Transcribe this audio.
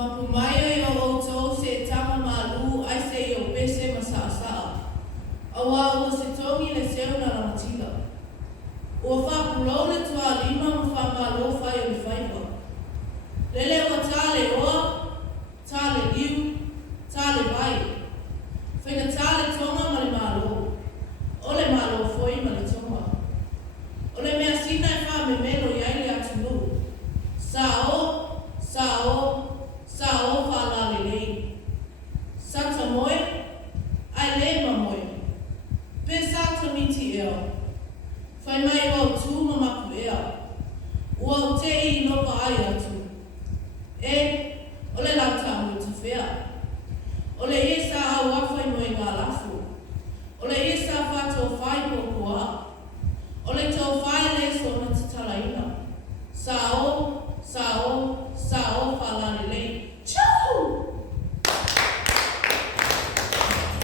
Mapumaya yo oto se tama malu ai se yo pese masasa. Awa ua se tongi le seu na ramatiga. Ua wha pulau le tua lima ma wha malo whai o le whaiwa. Lele ua tale oa, tale liu, tale vai. Whaina tale tonga ma le malo. O le malo foi ma le tonga. O le mea sina e wha me melo iai le atu nu. Sao, sao wha la le lei. Santa moe, ai le ma moe. Pe sata miti eo. Whai mai wau tū ma maku ea. Ua o te I nopa ai atu. O le lauta mui ta whea. O le ia sa au awhai moe ngā lafu. O le ia sa